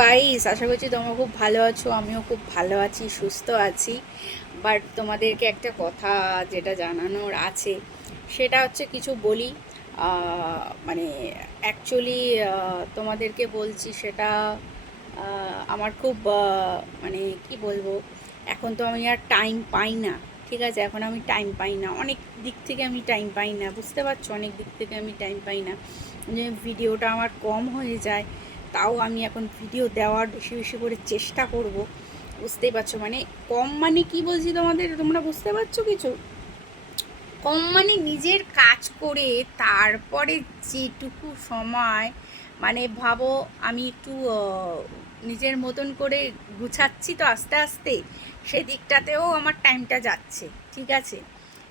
Guys, আশা করছি তোমরা খুব ভালো আছো। আমিও খুব ভালো আছি, সুস্থ আছি। বাট তোমাদেরকে একটা কথা যেটা জানানোর আছে, সেটা হচ্ছে কিছু বলি। মানে অ্যাকচুয়ালি তোমাদেরকে বলছি সেটা আমার খুব মানে কি বলবো, এখন তো আমি আর টাইম পাই না। ঠিক আছে, এখন আমি টাইম পাই না, অনেক দিক থেকে আমি টাইম পাই না, বুঝতে পারছো? অনেক দিক থেকে আমি টাইম পাই না, যে ভিডিওটা আমার কম হয়ে যায়। তাও আমি এখন ভিডিও দেওয়ার বেশি বেশি করে চেষ্টা করব, বুঝতেই পারছো? মানে কম মানে কি বলছি তোমাদের, তোমরা বুঝতে পারছো কিছু? কম মানে নিজের কাজ করে তারপরে যেটুকু সময়, মানে ভাবো আমি একটু নিজের মতন করে গুছাচ্ছি তো আস্তে আস্তে, সেদিকটাতেও আমার টাইমটা যাচ্ছে। ঠিক আছে,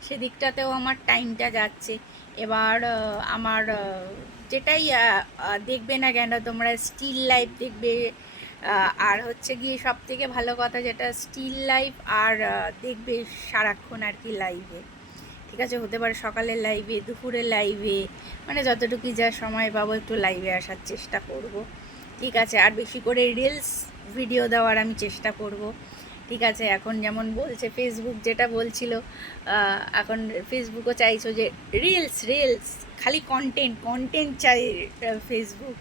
সেদিকটাতেও আমার টাইমটা যাচ্ছে। এবার আমার যেটাই দেখবে না কেন তোমরা, স্টিল লাইফ দেখবে। আর হচ্ছে গিয়ে সব থেকে ভালো কথা যেটা, স্টিল লাইফ আর দেখবে সারাক্ষণ আর কি লাইভে। ঠিক আছে, হতে পারে সকালের লাইভে, দুপুরের লাইভে, মানে যতটুকু যা সময় পাবো একটু লাইভে আসার চেষ্টা করব। ঠিক আছে, আর বেশি করে রিলস ভিডিও দেওয়ার আমি চেষ্টা করব। ঠিক আছে, এখন যেমন বলছে ফেসবুক, যেটা বলছিল, এখন ফেসবুকও চাইছো যে রিলস রিলস, খালি কন্টেন্ট কন্টেন্ট চাই ফেসবুক।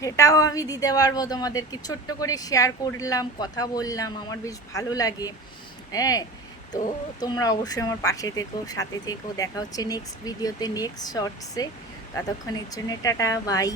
সেটাও আমি দিতে পারবো তোমাদেরকে, ছোট্ট করে শেয়ার করলাম, কথা বললাম, আমার বেশ ভালো লাগে। হ্যাঁ, তো তোমরা অবশ্যই আমার পাশে থেকো, সাথে থেকো। দেখা হচ্ছে নেক্সট ভিডিওতে, নেক্সট শর্টসে। ততক্ষণের জন্য টাটা, বাই।